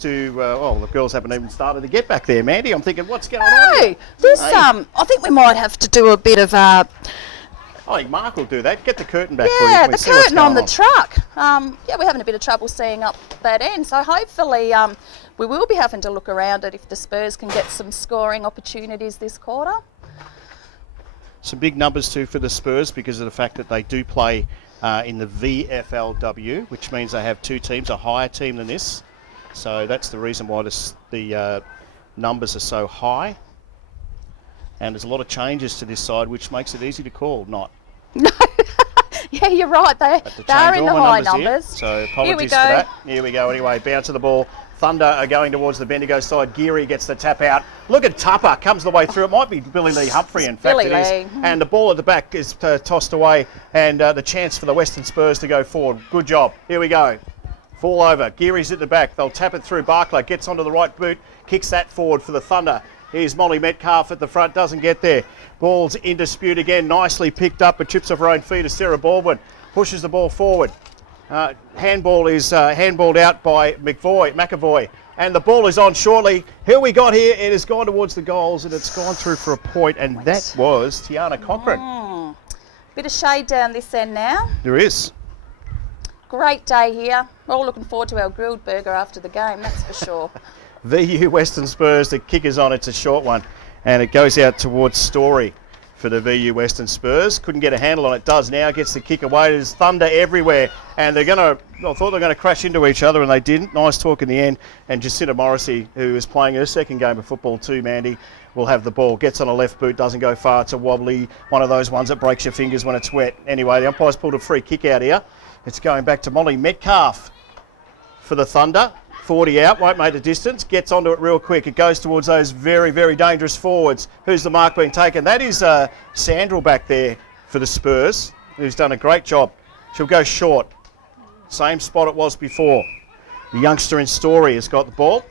to, the girls haven't even started to get back there, Mandy. I'm thinking, what's going on here? I think we might have to do a bit of I think Mark will do that. Get the curtain back for you. Yeah, the curtain on the truck. We're having a bit of trouble seeing up that end. So hopefully we will be having to look around it if the Spurs can get some scoring opportunities this quarter. Some big numbers too for the Spurs because of the fact that they do play in the VFLW, which means they have two teams, a higher team than this. So that's the reason why the numbers are so high. And there's a lot of changes to this side, which makes it easy to call. Not. No, yeah, you're right. They are in the high numbers. So apologies for that. Here we go. Anyway, bounce of the ball. Thunder are going towards the Bendigo side. Geary gets the tap out. Look at Tupper, comes the way through. It might be Billy Lee Humphrey, in fact it is. And the ball at the back is tossed away, and the chance for the Western Spurs to go forward. Good job. Here we go. Fall over. Geary's at the back. They'll tap it through. Barclay gets onto the right boot, kicks that forward for the Thunder. Here's Molly Metcalf at the front, doesn't get there. Ball's in dispute again, nicely picked up, but chips off her own feet as Sarah Baldwin pushes the ball forward. Handball is handballed out by McAvoy, and the ball is on shortly. Who we got here? It has gone towards the goals, and it's gone through for a point, and that was Tiana Cochran. Bit of shade down this end now. There is. Great day here. We're all looking forward to our grilled burger after the game, that's for sure. VU Western Spurs, the kick is on, it's a short one, and it goes out towards Story for the VU Western Spurs. Couldn't get a handle on it, does now, gets the kick away. There's thunder everywhere, and I thought they were going to crash into each other, and they didn't. Nice talk in the end, and Jacinta Morrissey, who is playing her second game of football too, Mandy, will have the ball. Gets on a left boot, doesn't go far. It's a wobbly, one of those ones that breaks your fingers when it's wet. Anyway, the umpire's pulled a free kick out here. It's going back to Molly Metcalf for the Thunder. 40 out, won't make the distance, gets onto it real quick. It goes towards those very, very dangerous forwards. Who's the mark being taken? That is Sandrell back there for the Spurs, who's done a great job. She'll go short. Same spot it was before. The youngster in Story has got the ball.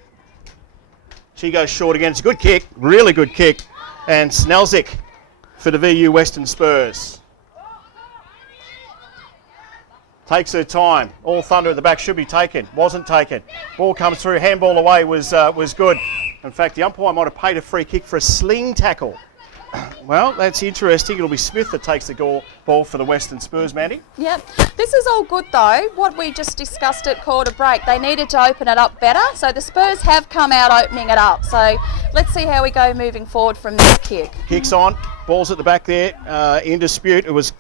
She goes short again. It's a good kick, really good kick. And Snelzik for the VU Western Spurs. Takes her time. All Thunder at the back should be taken. Wasn't taken. Ball comes through. Handball away was good. In fact, the umpire might have paid a free kick for a sling tackle. Well, that's interesting. It'll be Smith that takes the ball for the Western Spurs, Mandy. Yep. This is all good, though. What we just discussed at quarter break, they needed to open it up better. So the Spurs have come out opening it up. So let's see how we go moving forward from this kick. Kicks on. Ball's at the back there. In dispute. It was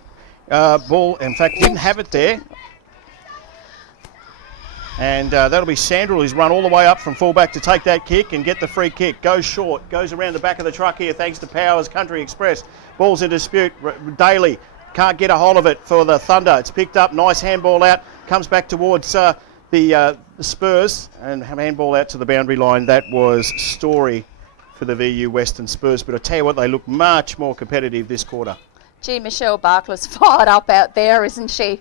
ball, in fact, didn't have it there. And that'll be Sandrell, who's run all the way up from fullback to take that kick and get the free kick. Goes short, goes around the back of the truck here thanks to Powers Country Express. Ball's in dispute. Daly can't get a hold of it for the Thunder. It's picked up, nice handball out, comes back towards the Spurs and handball out to the boundary line. That was Story for the VU Western Spurs. But I tell you what, they look much more competitive this quarter. Gee, Michelle Barkler's fired up out there, isn't she?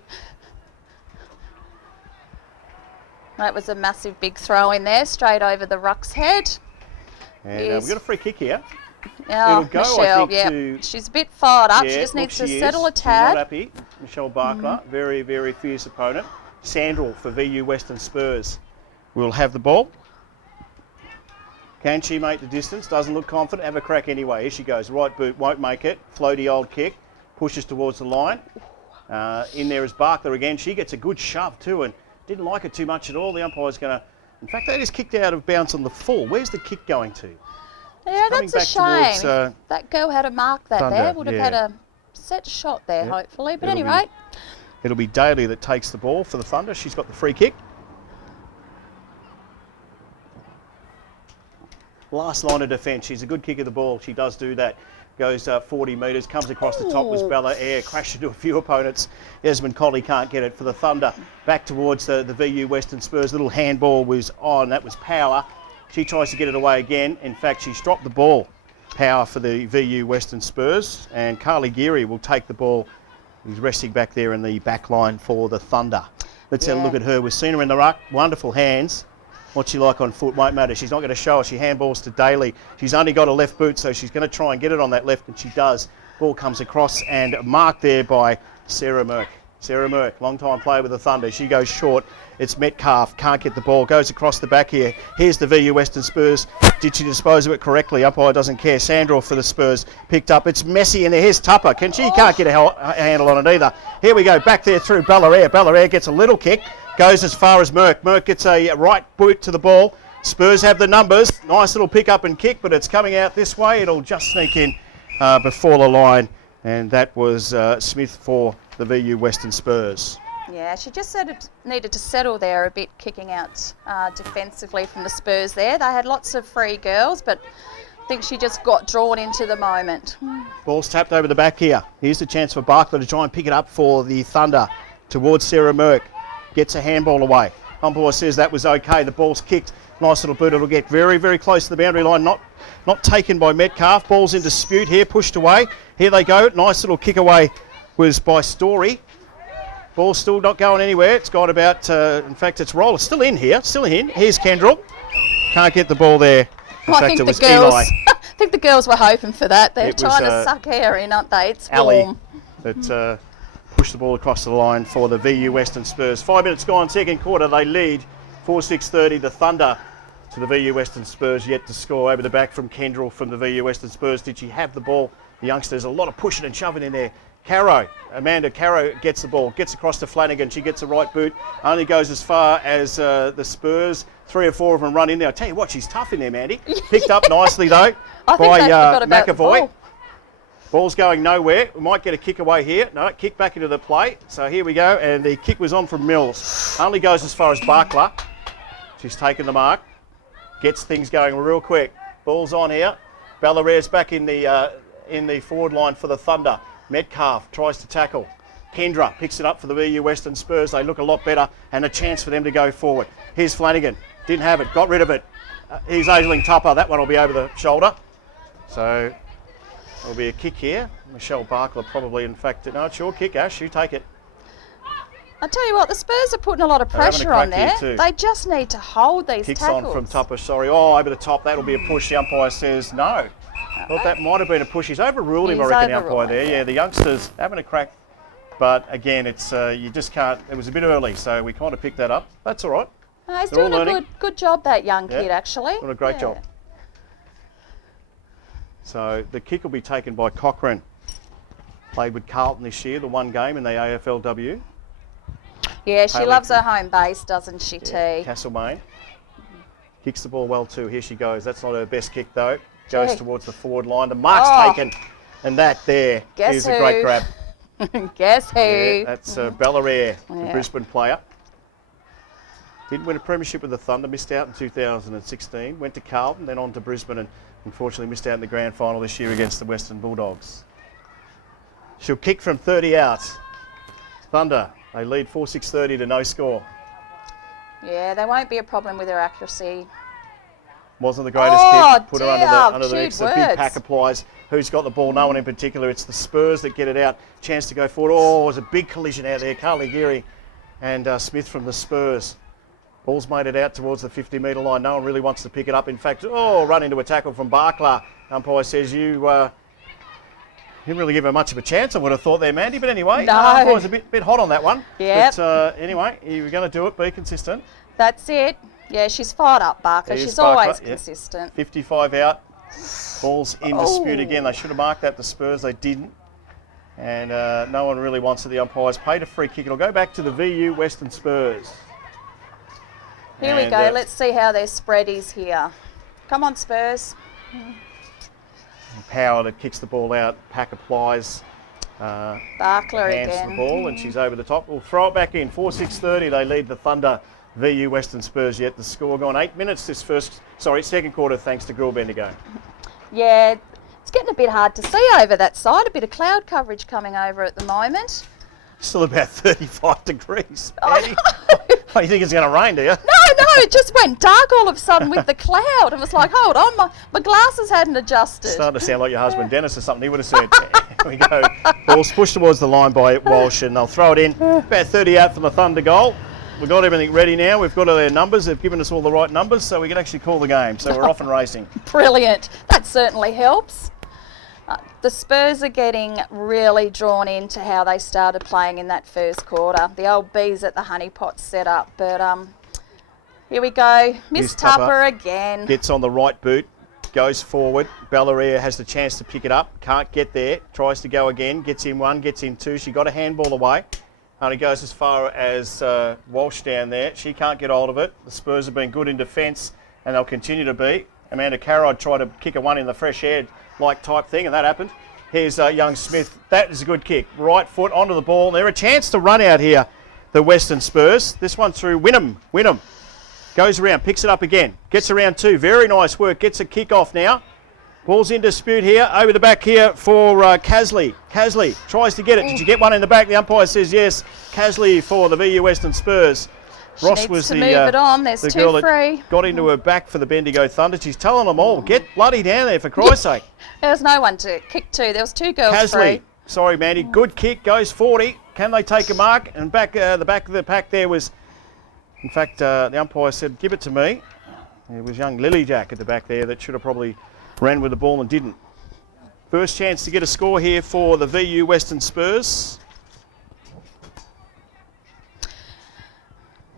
That was a massive big throw in there, straight over the ruck's head. And we've got a free kick here. Oh, It'll go, Michelle, I think, she's a bit fired up. Yeah, she just needs to she settle a She's tad. not happy. Michelle Barkler, very, very fierce opponent. Sandrell for VU Western Spurs will have the ball. Can she make the distance? Doesn't look confident. Have a crack anyway. Here she goes. Right boot, won't make it. Floaty old kick. Pushes towards the line. In there is Barkler again. She gets a good shove too and didn't like it too much at all. The umpire's going to... In fact, they just kicked out of bounds on the full. Where's the kick going to? Yeah, that's a shame. Towards, that girl had to mark that Thunder, there. Would have had a set shot there, hopefully. But anyway. It'll be Daly that takes the ball for the Thunder. She's got the free kick. Last line of defence. She's a good kick of the ball. She does do that. Goes 40 metres, comes across the top with Bella Air, crashed into a few opponents. Esmond Colley can't get it for the Thunder. Back towards the VU Western Spurs. Little handball was on. That was Power. She tries to get it away again. In fact, she's dropped the ball. Power for the VU Western Spurs. And Carly Geary will take the ball. He's resting back there in the back line for the Thunder. Let's have a look at her. We've seen her in the ruck. Wonderful hands. What's she like on foot won't matter. She's not going to show us. She handballs to Daly. She's only got a left boot, so she's going to try and get it on that left, and she does. Ball comes across and marked there by Sarah Merck. Sarah Merck, long-time player with the Thunder. She goes short. It's Metcalf, can't get the ball, goes across the back here. Here's the VU Western Spurs. Did she dispose of it correctly? Umpire doesn't care. Sandra for the Spurs picked up. It's messy in there. Here's Tupper. Can't get a handle on it either. Here we go, back there through Ballarat. Ballarat gets a little kick, goes as far as Merck. Merck gets a right boot to the ball. Spurs have the numbers. Nice little pick up and kick, but it's coming out this way. It'll just sneak in before the line. And that was Smith for the VU Western Spurs. Yeah, she just needed to settle there a bit, kicking out defensively from the Spurs there. They had lots of free girls, but I think she just got drawn into the moment. Ball's tapped over the back here. Here's the chance for Barkler to try and pick it up for the Thunder towards Sarah Merck. Gets a handball away. Umpire says that was okay. The ball's kicked. Nice little boot. It'll get very, very close to the boundary line. Not taken by Metcalf. Ball's in dispute here, pushed away. Here they go. Nice little kick away was by Story. Ball's still not going anywhere. It's got about, in fact, it's roller. Still in here. Still in. Here's Kendrell. Can't get the ball there. In fact, it was Eli. I think the girls were hoping for that. They're trying to suck air in, aren't they? It's warm. That pushed the ball across the line for the VU Western Spurs. 5 minutes gone, second quarter. They lead 4-6-30. The Thunder to the VU Western Spurs, yet to score. Over the back from Kendrell from the VU Western Spurs. Did she have the ball? The youngsters, a lot of pushing and shoving in there. Amanda Caro gets the ball, gets across to Flanagan. She gets a right boot, only goes as far as the Spurs. 3 or 4 of them run in there. I tell you what, she's tough in there, Mandy. Picked up nicely, though, by McAvoy. Ball's going nowhere. We might get a kick away here. No, kick back into the play. So here we go, and the kick was on from Mills. Only goes as far as Barkler. She's taken the mark. Gets things going real quick. Ball's on here. Ballarat's back in the forward line for the Thunder. Metcalf tries to tackle. Kendra picks it up for the VU Western Spurs. They look a lot better and a chance for them to go forward. Here's Flanagan. Didn't have it. Got rid of it. Here's Aisling Tupper. That one will be over the shoulder. So there'll be a kick here. Michelle Barkler probably, in fact, no, it's your kick, Ash. You take it. I tell you what, the Spurs are putting a lot of pressure on there. They just need to hold these Kicks tackles. On from Tupper, sorry. Oh, over the top. That'll be a push. The umpire says no. Thought that might have been a push. He's overruled him, I reckon, the umpire there. Yeah, the youngsters having a crack. But again, it's you just can't. It was a bit early, so we kind of picked that up. That's all right. He's doing a good job, that young kid, actually. Doing a great job. So the kick will be taken by Cochrane. Played with Carlton this year, the one game in the AFLW. Yeah, she loves her home base, doesn't she, T? Castlemaine. Kicks the ball well too. Here she goes. That's not her best kick though. Goes towards the forward line. The mark's taken. And that there is a great grab. Guess who? Yeah, that's Ballarat, the Brisbane player. Didn't win a premiership with the Thunder. Missed out in 2016. Went to Carlton, then on to Brisbane, and unfortunately missed out in the grand final this year against the Western Bulldogs. She'll kick from 30 out. Thunder, they lead 4-6-30 to no score. Yeah, there won't be a problem with her accuracy. Wasn't the greatest kick. Put her under the X. The big pack applies. Who's got the ball? No one in particular. It's the Spurs that get it out. Chance to go forward. Oh, it was a big collision out there. Carly Geary and Smith from the Spurs. Ball's made it out towards the 50-metre line. No one really wants to pick it up. In fact, run into a tackle from Barkler. Umpire says you didn't really give her much of a chance, I would have thought there, Mandy. But anyway, umpire was a bit hot on that one. Yeah. But anyway, you were going to do it. Be consistent. That's it. Yeah, she's fired up, Barkler. She's always consistent. 55 out. Ball's in dispute again. They should have marked that, the Spurs. They didn't. And no one really wants it. The umpires paid a free kick. It'll go back to the VU Western Spurs. Here we go. Let's see how their spread is here. Come on, Spurs. Power that kicks the ball out. Pack applies. Barkler hands again. The ball, and she's over the top. We'll throw it back in. 4-6-30. They lead the Thunder. VU Western Spurs yet. The score gone 8 minutes this second quarter, thanks to Grill Bendigo. Yeah, it's getting a bit hard to see over that side. A bit of cloud coverage coming over at the moment. Still about 35 degrees. Andy. Oh, you think it's going to rain, do you? No, it just went dark all of a sudden with the cloud. It was like, hold on, my glasses hadn't adjusted. Starting to sound like your husband Dennis or something. He would have said, here we go. Ball's pushed towards the line by Walsh, and they'll throw it in. About 30 out from the Thunder goal. We've got everything ready now. We've got all their numbers. They've given us all the right numbers, so we can actually call the game. So we're off and racing. Brilliant. That certainly helps. The Spurs are getting really drawn into how they started playing in that first quarter. The old bees at the honeypot set up, but here we go. Miss Tupper again. Gets on the right boot, goes forward. Ballaria has the chance to pick it up, can't get there, tries to go again, gets in one, gets in two. She got a handball away. Only goes as far as Walsh down there. She can't get hold of it. The Spurs have been good in defence, and they'll continue to be. Amanda Carrod tried to kick a one in the fresh air like type thing, and that happened. Here's young Smith. That is a good kick. Right foot onto the ball. They're a chance to run out here, the Western Spurs. This one through Wynnum. Wynnum goes around, picks it up again. Gets around two. Very nice work. Gets a kick off now. Ball's in dispute here. Over the back here for Casley. Casley tries to get it. Did you get one in the back? The umpire says yes. Casley for the VU Western Spurs. Ross was the girl that got into her back for the Bendigo Thunder. She's telling them all, get bloody down there for Christ's sake. There was no one to kick to. There was two girls Casley, free. sorry Mandy, good kick, goes 40. Can they take a mark? And back the back of the pack there was, in fact, the umpire said, give it to me. It was young Lily Jack at the back there that should have probably ran with the ball and didn't. First chance to get a score here for the VU Western Spurs.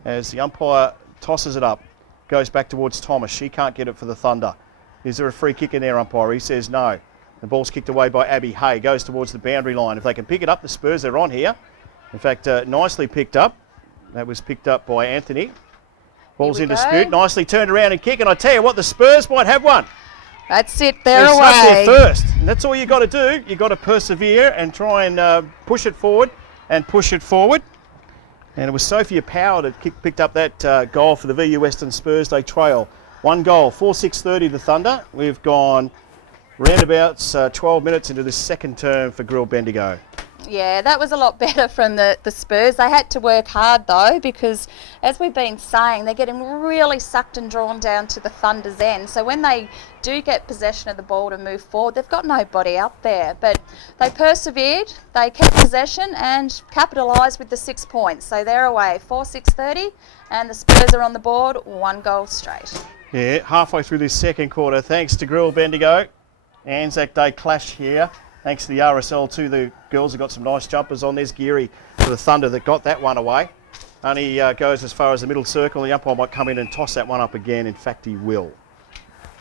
As the umpire tosses it up, goes back towards Thomas. She can't get it for the Thunder. Is there a free kick in there, umpire? He says no. The ball's kicked away by Abby Hay. Goes towards the boundary line. If they can pick it up, the Spurs are on here. In fact, nicely picked up. That was picked up by Anthony. Ball's in dispute. Nicely turned around and kick. And I tell you what, the Spurs might have one. That's it. They're away. There first. And that's all you got to do. You got to persevere and try and push it forward and push it forward. And it was Sophia Power that picked up that goal for the VU Western Spurs. They trail one goal, 4-6-30 the Thunder. We've gone roundabouts 12 minutes into the second term for Grill Bendigo. Yeah, that was a lot better from the Spurs. They had to work hard though, because as we've been saying, they're getting really sucked and drawn down to the Thunder's end. So when they do get possession of the ball to move forward, they've got nobody out there. But they persevered, they kept possession and capitalised with the 6 points. So they're away, 4-6-30, and the Spurs are on the board, 1 goal straight. Yeah, halfway through this second quarter, thanks to Grill Bendigo. Anzac Day clash here. Thanks to the RSL too, the girls have got some nice jumpers on. There's Geary for the Thunder that got that one away. Only goes as far as the middle circle. The umpire might come in and toss that one up again. In fact, he will.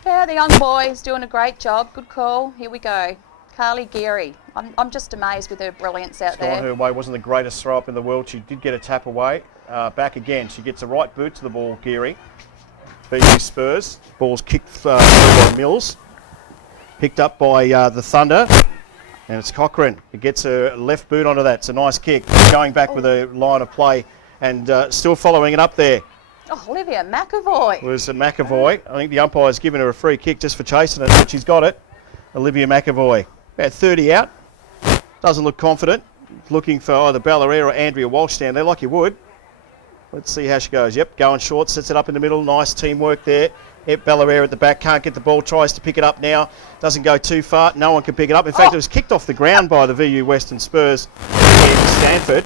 Yeah, the young boy's doing a great job. Good call. Here we go. Carly Geary. I'm just amazed with her brilliance out there. Gone her way. Wasn't the greatest throw up in the world. She did get a tap away. Back again. She gets a right boot to the ball, Geary. VU Spurs. Ball's kicked by Mills. Picked up by the Thunder. And it's Cochrane. It gets her left boot onto that. It's a nice kick. Going back with a line of play and still following it up there. Oh, Olivia McAvoy. Was McAvoy. I think the umpire's given her a free kick just for chasing it, but she's got it. Olivia McAvoy. About 30 out. Doesn't look confident. Looking for either Ballaria or Andrea Walsh down there like you would. Let's see how she goes. Yep, going short. Sets it up in the middle. Nice teamwork there. Yep, Ballaria at the back, can't get the ball, tries to pick it up now, doesn't go too far, no one can pick it up. In fact, it was kicked off the ground by the VU Western Spurs in Stanford.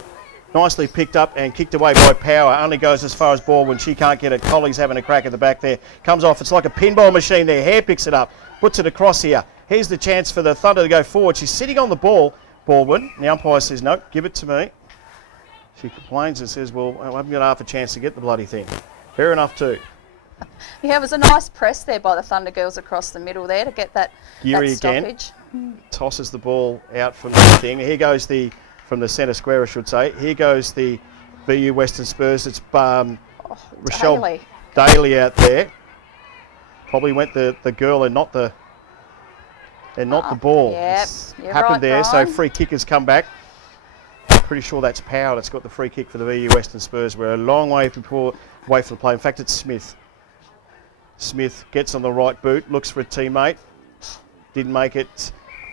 Nicely picked up and kicked away by Power, only goes as far as Baldwin, she can't get it. Colley's having a crack at the back there, comes off, it's like a pinball machine there, Hare picks it up, puts it across here. Here's the chance for the Thunder to go forward, she's sitting on the ball, Baldwin, the umpire says, no, give it to me. She complains and says, well, I haven't got half a chance to get the bloody thing. Fair enough too. Yeah, it was a nice press there by the Thunder girls across the middle there to get that stoppage. Again, tosses the ball out from the thing. Here goes from the centre square, I should say. Here goes the VU Western Spurs. It's Rochelle Daly out there. Probably went the girl and not the ball. Yep, happened right, there. Brian. So free kick has come back. Pretty sure that's Power that's got the free kick for the VU Western Spurs. We're a long way for the play. In fact, it's Smith. Smith gets on the right boot, looks for a teammate. Didn't make it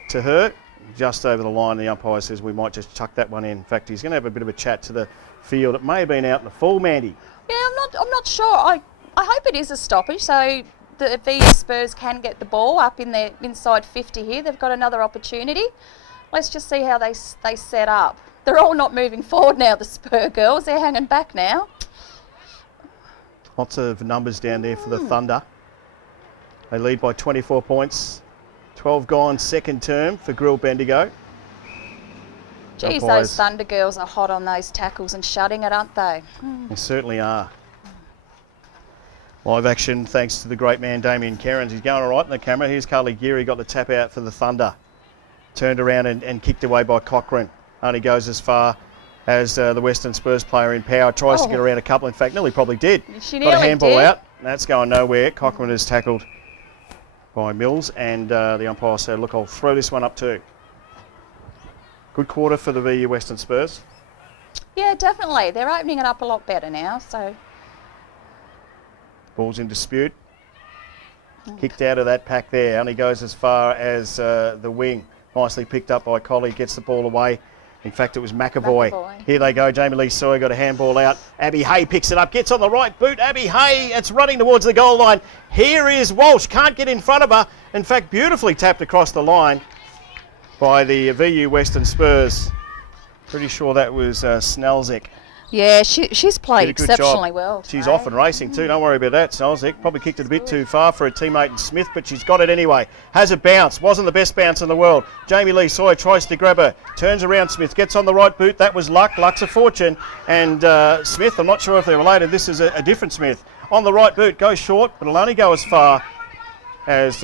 to her. Just over the line, the umpire says we might just chuck that one in. In fact, he's going to have a bit of a chat to the field. It may have been out in the full, Mandy. Yeah, I'm not sure. I hope it is a stoppage, so the VU Spurs can get the ball up in their inside 50 here. They've got another opportunity. Let's just see how they set up. They're all not moving forward now, the Spur girls. They're hanging back now. Lots of numbers down there for the Thunder. They lead by 24 points. 12 gone, second term for Grill Bendigo. Geez, Umpires. those Thunder girls are hot on those tackles and shutting it, aren't they? They certainly are. Live action thanks to the great man Damien Cairns. He's going all right in the camera. Here's Carly Geary, got the tap out for the Thunder. Turned around and kicked away by Cochrane. Only goes as far as the Western Spurs player in power. Tries to get around a couple. In fact, nearly probably did. She got nearly a handball did. out. That's going nowhere. Cochrane is tackled by Mills, and the umpire said, look, I'll throw this one up too. Good quarter for the VU Western Spurs. Yeah, definitely. They're opening it up a lot better now. So Ball's in dispute. Kicked out of that pack there. Only goes as far as the wing. Nicely picked up by Collie. Gets the ball away. In fact, it was McAvoy. Here they go. Jamie Lee Sawyer got a handball out. Abby Hay picks it up. Gets on the right boot. Abby Hay, it's running towards the goal line. Here is Walsh. Can't get in front of her. In fact, beautifully tapped across the line by the VU Western Spurs. Pretty sure that was Snelzik. yeah, she's played Did a good exceptionally job. well. She's today. off and racing too. Don't worry about that, Snelzik. Probably kicked it a bit too far for her teammate in Smith, but she's got it anyway. Has a bounce. Wasn't the best bounce in the world. Jamie Lee Sawyer tries to grab her. Turns around Smith. Gets on the right boot. That was Luck. Luck's a fortune. And Smith, I'm not sure if they're related. This is a different Smith. On the right boot. Goes short, but it'll only go as far as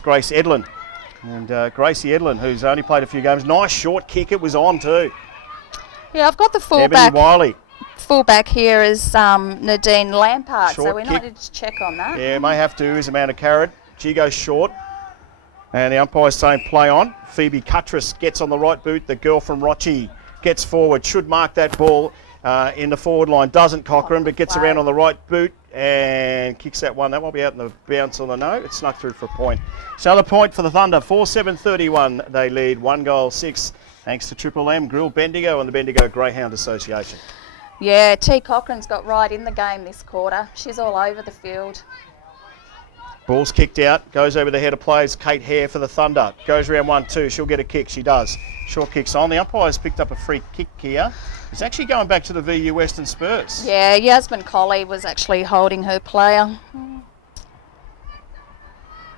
Grace Edlin. And Gracie Edlin, who's only played a few games. Nice short kick. It was on too. Yeah, I've got the Ebony fullback. Wiley. Fullback here is Nadine Lampard, so Short we kick. might need to check on that. Yeah, may have to, is Amanda Carrot. She goes short. And the umpire's saying play on. Phoebe Cuttress gets on the right boot. The girl from Rochi gets forward. Should mark that ball in the forward line. Doesn't Cochrane, but gets around on the right boot and kicks that one. That might be out in the bounce on the no. It snuck through for a point. So another point for the Thunder. 4-7-31. They lead 1-6. Thanks to Triple M, Grill Bendigo and the Bendigo Greyhound Association. Yeah, T. Cochrane's got right in the game this quarter. She's all over the field. Ball's kicked out, goes over the head of players. Kate Hare for the Thunder. Goes around 1-2. She'll get a kick. She does. Short kick's on. The umpire's picked up a free kick here. It's actually going back to the VU Western Spurs. Yeah, Yasmin Colley was actually holding her player.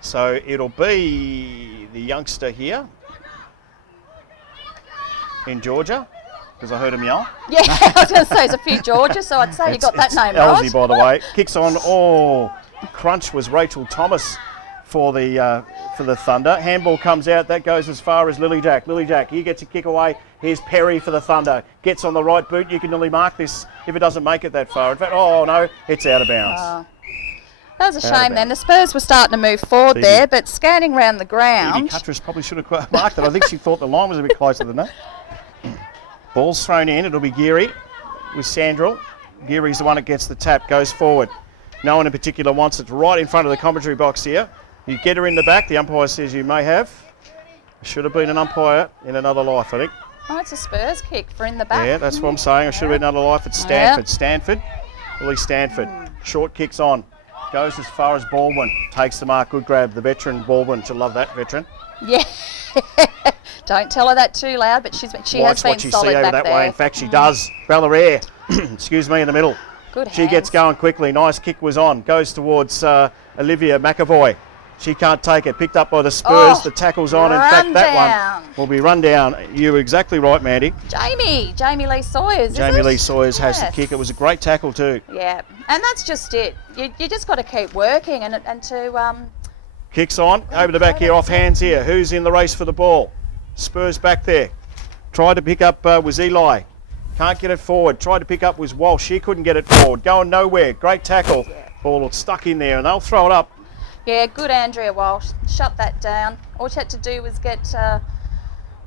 So it'll be the youngster here in Georgia, because I heard him yell. Yeah, I was going to say there's a few Georgia, so I'd say you got that name Elsie, right. by the way. Kicks on. Oh, crunch was Rachel Thomas for the Thunder. Handball comes out. That goes as far as Lily Jack. Lily Jack, he gets a kick away. Here's Perry for the Thunder. Gets on the right boot. You can nearly mark this if it doesn't make it that far. In fact, oh no, it's out of bounds. That was a shame then. The Spurs were starting to move forward there, but scanning around the Phoebe ground. Cuttress probably should have marked it. I think she thought the line was a bit closer than that. Ball's thrown in. It'll be Geary with Sandrell. Geary's the one that gets the tap, goes forward. No one in particular wants it. Right in front of the commentary box here. You get her in the back. The umpire says you may have. Should have been an umpire in another life, I think. Oh, it's a Spurs kick for in the back. Yeah, that's what I'm saying. I should have been another life. It's Stanford. Stanford. Willie Stanford. Short kicks on. Goes as far as Baldwin. Takes the mark. Good grab. The veteran Baldwin. She'll love that veteran. Yeah. Don't tell her that too loud, but she has been what you solid see over back that there. way. In fact, she does. Bellaire, excuse me, in the middle. Good She gets going quickly. Nice kick was on. Goes towards Olivia McAvoy. She can't take it. Picked up by the Spurs. The tackle's on. In fact, that one will be run down. You were exactly right, Mandy. Jamie Lee Sawyers. Jamie Lee Sawyers has the kick. It was a great tackle too. Yeah, and that's just it. You just got to keep working and to. Kicks on. Over the back here, off hands here. Who's in the race for the ball? Spurs back there. Tried to pick up was Eli. Can't get it forward. Tried to pick up was Walsh. She couldn't get it forward. Going nowhere. Great tackle. Ball stuck in there and they'll throw it up. Yeah, good Andrea Walsh. Shut that down. All she had to do was get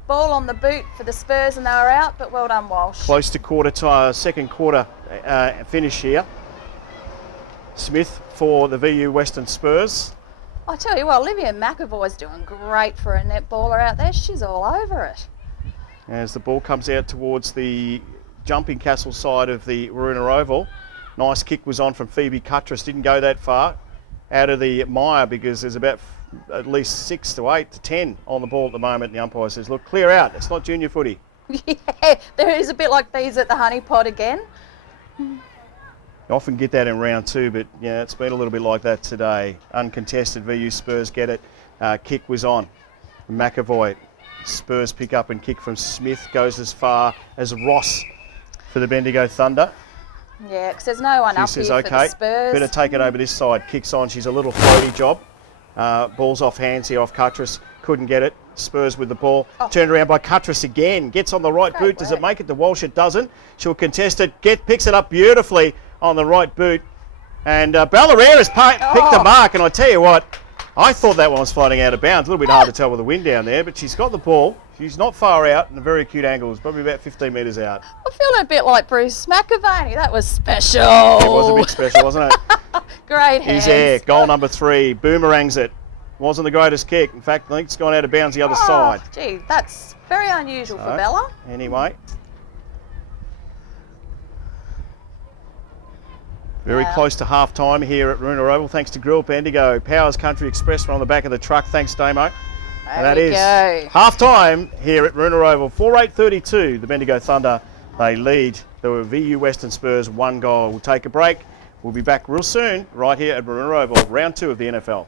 ball on the boot for the Spurs and they were out, but well done, Walsh. Close to second quarter finish here. Smith for the VU Western Spurs. I tell you what, Olivia McAvoy's doing great for a netballer out there. She's all over it. As the ball comes out towards the jumping castle side of the Waruna Oval. Nice kick was on from Phoebe Cuttress. Didn't go that far out of the mire because there's about at least 6 to 8 to 10 on the ball at the moment. The umpire says, look, clear out. It's not junior footy. Yeah, there is a bit like these at the Honey Pot again. You often get that in round 2, but yeah, it's been a little bit like that today. Uncontested, VU Spurs get it. Kick was on. McAvoy. Spurs pick up and kick from Smith. Goes as far as Ross for the Bendigo Thunder. Yeah, because there's no one She up says, here for the okay, Spurs. better take it over this side. Kicks on. She's a little floaty job. Ball's off hands here off Cuttress. Couldn't get it. Spurs with the ball. Turned around by Cuttress again. Gets on the right boot. Does it make it to Walsh? It doesn't. She'll contest it. Picks it up beautifully on the right boot. And Ballarat has picked the mark. And I tell you what, I thought that one was floating out of bounds. A little bit hard to tell with the wind down there, but she's got the ball. She's not far out in a very acute angle. It's probably about 15 metres out. I'm feeling a bit like Bruce McAvaney. That was special. It was a bit special, wasn't it? Great hands. He's there. Goal number 3. Boomerangs it. Wasn't the greatest kick. In fact, I think it's gone out of bounds the other side. Gee, that's very unusual for Bella. Anyway. Very close to half time here at Roonah Oval, thanks to Grill Bendigo. Powers Country Express, we're on the back of the truck. Thanks, Damo. And that is half time here at Roonah Oval. 4:8:32, the Bendigo Thunder, they lead the VU Western Spurs 1 goal. We'll take a break. We'll be back real soon right here at Roonah Oval, round 2 of the NFL.